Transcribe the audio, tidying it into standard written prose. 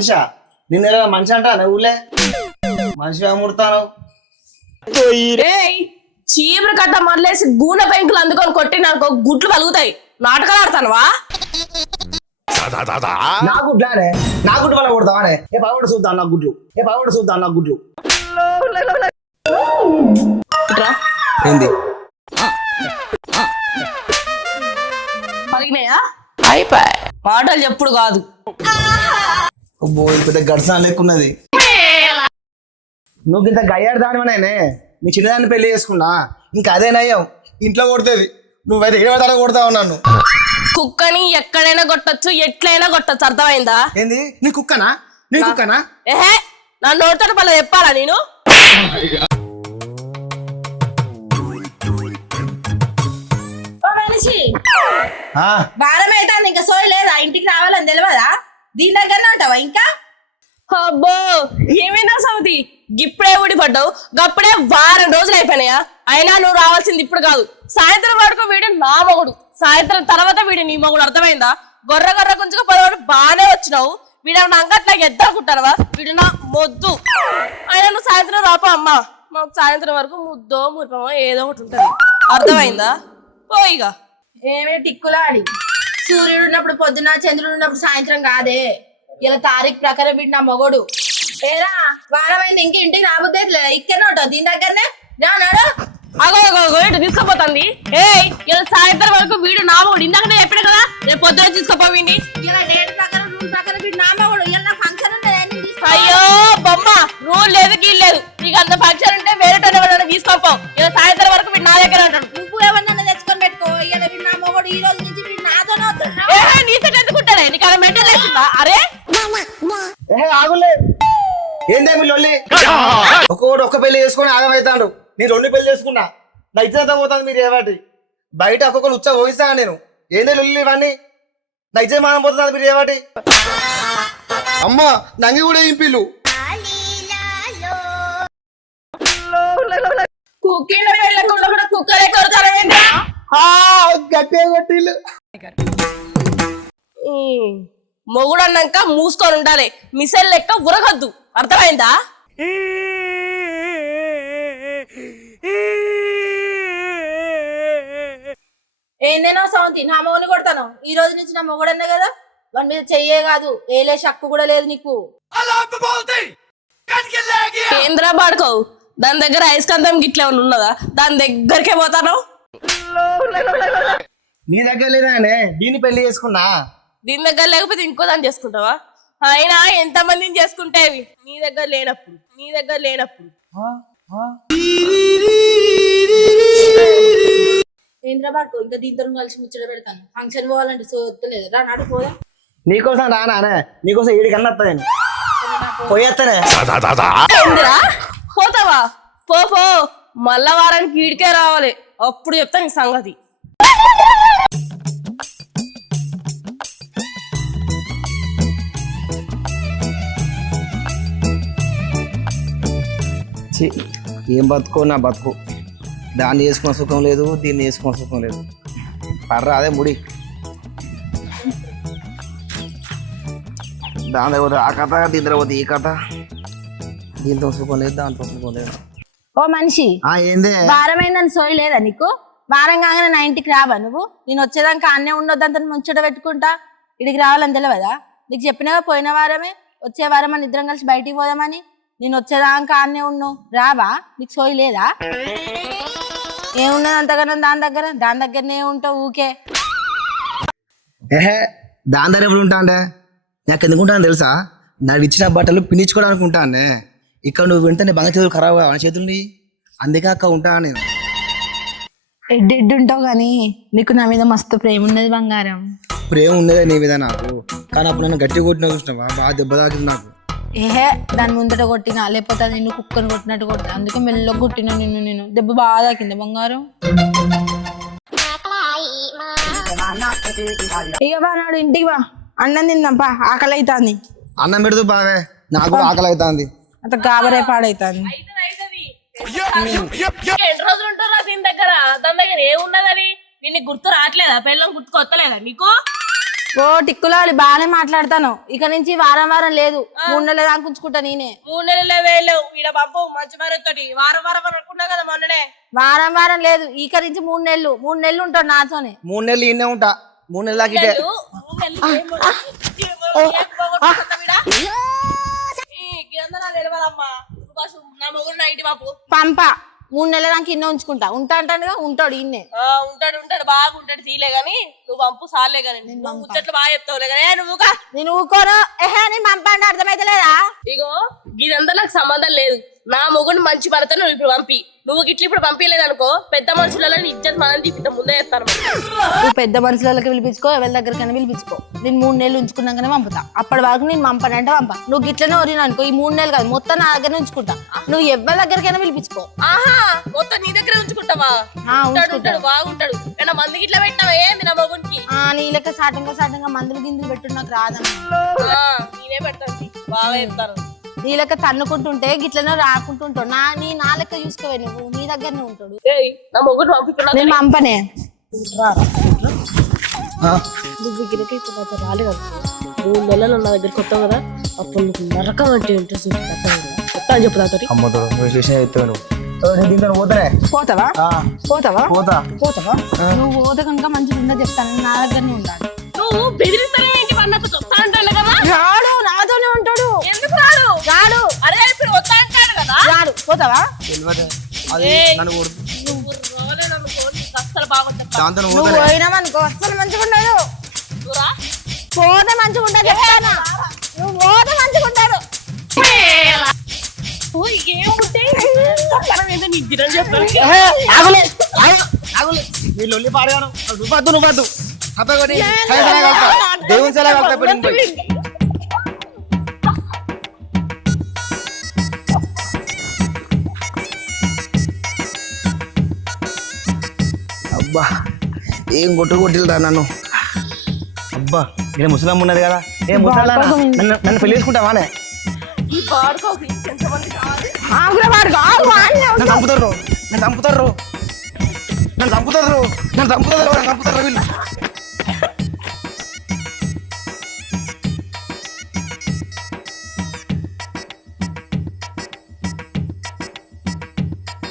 మనిషా నిన్న మనిషి అంటా ఊళ్ళే మనిషి ముడతాను చీపురు కట్ట మరలేసి గూనె పెంకులు అందుకొని కొట్టి నాకు గుడ్లు పలుగుతాయి. నాటకాలు ఆడతానువా? నా గుడ్లానే నా గుడ్డు వల్ల కొడతావానే ఏ పావుడు చూద్దాం నా గుడ్లు ఏంది పలిగినాయా? అయిపోయి మాటలు చెప్పుడు కాదు. పెద్ద గడిసా లేకున్నది. నువ్వు ఇంత గయ్యాడు దానివనే మీ చిన్నదాన్ని పెళ్లి చేసుకున్నా ఇంకా అదే నయ్యం ఇంట్లో కొడుతుంది. నువ్వైతే ఏడవతాడ కొడతావు నన్ను. కుక్కని ఎక్కడైనా కొట్టచ్చు, ఎట్లయినా కొట్టచ్చు. అర్థమైందా? ఏంది నీ కుక్కనా? ఏహే నా నోటితో పల్ల చెప్పాలా నేను? వారం అయితే ఇంకా సోయి లేదా? ఇంటికి రావాలని తెలియదా? దీని దగ్గరనే ఉంటావా ఇంకా? అబ్బో ఏమైనా సౌతి ఇప్పుడే ఊడిపడ్డావు, గప్పుడే వారం రోజులు అయిపోయినాయా? అయినా నువ్వు రావాల్సింది ఇప్పుడు కాదు, సాయంత్రం వరకు వీడు నా మొగుడు, సాయంత్రం తర్వాత వీడు నీ మొగుడు. అర్థమైందా? గొర్రె కొంచెం పొరపాటు బాగానే వచ్చినావు. వీడు నాకు అట్లా ఎద్దనుకుంటావా? వీడు నా మొద్దు. అయినా నువ్వు సాయంత్రం రాపో అమ్మా, మాకు సాయంత్రం వరకు ముద్దో మురిపమో ఏదో ఒకటి ఉంటుంది. అర్థమైందా? పోయిగా ఏమే టిక్కులాడి. సూర్యుడు ఉన్నప్పుడు పొద్దున, చంద్రుడు ఉన్నప్పుడు సాయంత్రం కాదే. ఇలా తారీఖు ప్రకారం వీడు నా మొగోడు. ఏరా వారమైంది ఇంక ఇంటికి రాబోద్దే ఇక్కడనే ఉంటావు దీని దగ్గరనే. నాడు అగో తీసుకుపోతుంది. ఇలా సాయంత్రం వరకు వీడు నా మొగుడు. ఇందాక చెప్పాడు కదా రేపు పొద్దున తీసుకుపోయింది. ఇలా డేట్ ప్రకారం రూల్ ప్రకారం వీడు నా మొగోడు. ఇలా ఫంక్షన్ ఉంటుంది. అయ్యో బొమ్మ, రూల్ లేదు గీల్ లేదు. నీకు అంత ఫంక్షన్ ఉంటే వేరే తీసుకోపో. ఇలా సాయంత్రం వరకు వీడు నా దగ్గర ఉంటాడు. నువ్వు ఎవరినైనా తెచ్చుకొని పెట్టుకో. ఇలా వీడు నా మొగోడు. ఈ రోజు నుంచి వీడు నాతోనే వస్తాడు. నీతో ఎందుకుంటాడే? నీకు అలా మెంటల్ వేసిందా? అరే ఆగులే ఏందేమి లొల్లి? ఒక్కొక్కడు ఒక్క పెళ్లి చేసుకుని ఆగమవుతాడు. నేను 2 పెళ్లి చేసుకున్నా. నా ఇజ్జత పోతుంది. మీరు ఏవాటి బయట ఒక్కొక్కరు ఉచ్చ పోయిస్తా నేను. ఏందే లొల్లి ఇవన్నీ? నా ఇజ్జత మానం పోతుంది. మీరు ఏవాటి అమ్మా నంగి కూడా ఏం పిల్లు గట్టే కొట్టిల్లు. మొగుడు అన్నాక మూసుకొని ఉండాలి, మిసైల్ లెక్క ఉరగద్దు. అర్థమైందా? ఏందేనో సౌంతి నా మొగుని కొడతాను. ఈ రోజు నుంచి నా మొగుడన్నా కదా, వాడి మీద చెయ్యే కాదు ఏలే షక్కు కూడా లేదు నీకు. కేంద్ర పాడుకోవు. దాని దగ్గర అయస్కాంతం గిట్ల ఏమన్నా ఉన్నదా? దాని దగ్గరకే పోతాను. నీ దగ్గర లేదానే దీన్ని పెళ్లి చేసుకున్నా. దీని దగ్గర లేకపోతే ఇంకో దాన్ని చేసుకుంటావా? అయినా ఎంత మందిని చేసుకుంటేవి నీ దగ్గర లేనప్పుడు. హైదరాబాద్ ఇంకా దీంతో కలిసి ముచ్చట పెడతాను. ఫంక్షన్ పోవాలంటే సోత్తలేదు. రా నాడు పోదా. నీకోసం రానానే, నీకోసం 7 కన్నా వస్తాను. పోయేస్తానే. ఏందిరా పోతావా? పో మళ్ళా వారానికి ఈడికే రావాలి. అప్పుడు చెప్తా నీ సంగతి. ఏం బతుకో నా బతుకు. దాన్ని వేసుకున్న సుఖం లేదు, దీన్ని వేసుకున్న సుఖం లేదు. పర్రా అదే ముడి. దాని పోతే ఆ కథ, దీని పోతే ఈ కథ. దీంతో సుఖం లేదు, దాంతో సుఖం లేదు. ఓ మనిషి ఏందే వారమైందని సోయి లేదా నీకు? వారం కాగానే నా ఇంటికి రావా నువ్వు? నేను వచ్చేదాకా అన్నే ఉండొద్దంత ముచ్చట పెట్టుకుంటా. ఇడికి రావాలని తెలియదా? నీకు చెప్పినాగా పోయిన వారమే వచ్చే వారం మన ఇద్దరం కలిసి బయటికి పోదామని. నేను వచ్చేదాకా అన్నే ఉన్నావు. రావా? నీకు సోయి లేదా? ఏమున్నది అంతగానో దాని దగ్గరనే ఉంటావు ఊకే. దాని దగ్గర ఎప్పుడు ఉంటా అంటే నాకు ఎందుకుంటాను తెలుసా? నాకు ఇచ్చిన బట్టలు పిన్నించుకోవడానికి ఉంటానే. ఇక్కడ నువ్వు వింటే బంగ చేతులు ఖరాబ్ కావా చేతుల్ని. అందుకే అక్క ఉంటా నేను. ఎడ్డుంటావు కానీ నీకు నా మీద మస్తు ప్రేమ ఉన్నది బంగారం. ప్రేమ ఉన్నదే నీ మీద నాకు. కానీ అప్పుడు నన్ను గట్టి కొట్టినా చూసినావా, బాగా దెబ్బ తాకింది నాకు. దాని ముందట కొట్టినా లేకపోతే నిన్ను కుక్కను కొట్టినట్టు కొట్టినా. అందుకే మెల్లగా కొట్టినా నేను. దెబ్బ బాగా తాకింది బంగారం. ఇక బా నాడు ఇంటికి బా, అన్నం తిందాంపా. ఆకలి అవుతుంది. అన్నం పెడుతూ బాగా, నాకు ఆకలి అవుతుంది. అంత గాబరే పాడైతుంది. ఎన్ని రోజులు ఉంటారా దీని దగ్గర? దాని దగ్గర ఏమున్నదని నిన్ను గుర్తు రావట్లేదా? పెళ్ళం గుర్తుకొత్తలేదా నీకు? ఓ టిక్కులాలి బాగానే మాట్లాడతాను. ఇక నుంచి వారం వారం లేదు, 3 నెలల దాకా ఉంచుకుంటా నేనే. 3 నెలలే వేలు ఈడ పంపు మంచి మరొకటి వారం వారం అనుకున్నా కదా మొన్ననే. వారం వారం లేదు, ఇక నుంచి 3 నెలలు 3 నెలలు ఉంటాడు నాతోనే. 3 నెలలు ఈయనే ఉంటా, 3 నెలల దాకా ఇటే. నా మొగుడు నైట్ బాపు పంప 3 నెలల దాకా ఇన్నే ఉంచుకుంటా. ఉంటా అంటాడుగా, ఉంటాడు ఇన్నే. ఉంటాడు బాగుంటాడు తీలే గాని నువ్వు పంపు సాలే గాని నువ్వు ముచ్చట్లు బాగా చెప్తావులే కానీ నువ్వుగా నేను ఊకోను. నేను పంపండి అర్థమైతలేదా? ఇగో ఇదంతా నాకు సంబంధం లేదు. నా మొగుడు మంచి భర్త నువ్వు ఇప్పుడు పంపి, నువ్వు గిట్ల ఇప్పుడు పంపించలేదు అనుకో పెద్ద మనుషులలో ఇజ్జత్ మనం తీపిద్దాం ముందే చేస్తాను. నువ్వు పెద్ద మనుషులకి పిలిపించుకో, ఎవరి దగ్గరికైనా పిలిపించుకో. నేను 3 నెలలు ఉంచుకున్నాకనే పంపుతా. అప్పటి వరకు నేను పంపనంటే పంప. నువ్వు గిట్లనే వరిన అనుకో, ఈ 3 నెలలు కాదు మొత్తం నా దగ్గర ఉంచుకుంటా. నువ్వు ఎవరి దగ్గరికైనా పిలిపించుకో. ఆహా మొత్తం నీ దగ్గర ఉంచుకుంటావా? ఉంటాడు బాగుంటాడు. ఏమన్నా మంది గిట్ల పెట్టావా ఏంది నా మొగుడికి? నీ లెక్క సాటంగా మందులు గిందులు పెట్టు నాకు రాదని. నేనే పెడతాను బాగా చెప్తాను. నీ లెక్క తన్నుకుంటుంటే గిట్లనే రాకుంటుంటాడు. నా లెక్క చూసుకోవే, నువ్వు నీ దగ్గరనే ఉంటాడు. నా మొగుడు పంపించుకున్నా నేను పంపనే నువ్వు గిరకి ఇప్పుడు రాలే కదా 3 నెలలు నా దగ్గర కొత్త కదా, అప్పుడు నీకు నరకం అంటే ఇంట్రెస్ట్ చెప్తా అని చెప్పుదా తోటి. అమ్మతో నువ్వు చూసిన చెప్తావు నువ్వు. దీంతో పోతానే పోతావా? పోతావా? పోతా. నువ్వు పోతే కనుక మంచిగా ఉండదు చెప్తాను. నా దగ్గరనే ఉండాలి. నువ్వు బెదిరిస్తానే ఏంటి అన్నతో చెప్తా అంటాను కదా. రాడు, నాతోనే ఉంటాడు. ఎందుకు రాడు? రాడు. అరే ఇప్పుడు వస్తా అంటాడు కదా. రాడు. పోతావా? నువ్వు రాలేదనుకో నీకు అస్సలు బాగుంటుంది. నువ్వు పోయినామనుకో అస్సలు మంచిగా ఉండదు. నువ్వురా పోతే మంచిగా ఉంటుంది చెప్తాను. నువ్వు పోతే మంచిగా ఉంటాడు. వీళ్ళు ఒళ్ళి పాడగాను నువ్వు వద్దు దేవుని సెలవు వెళ్తా ఇప్పుడు నేను పోయి. అబ్బా ఏం కొట్టిల్రా నన్ను. అబ్బా నేను ముసలమ్మ ఉన్నది కదా, ఏ ముసలా నన్ను పెళ్లి చేసుకుంటావానే? నన్ను చంపుతారు వీళ్ళు.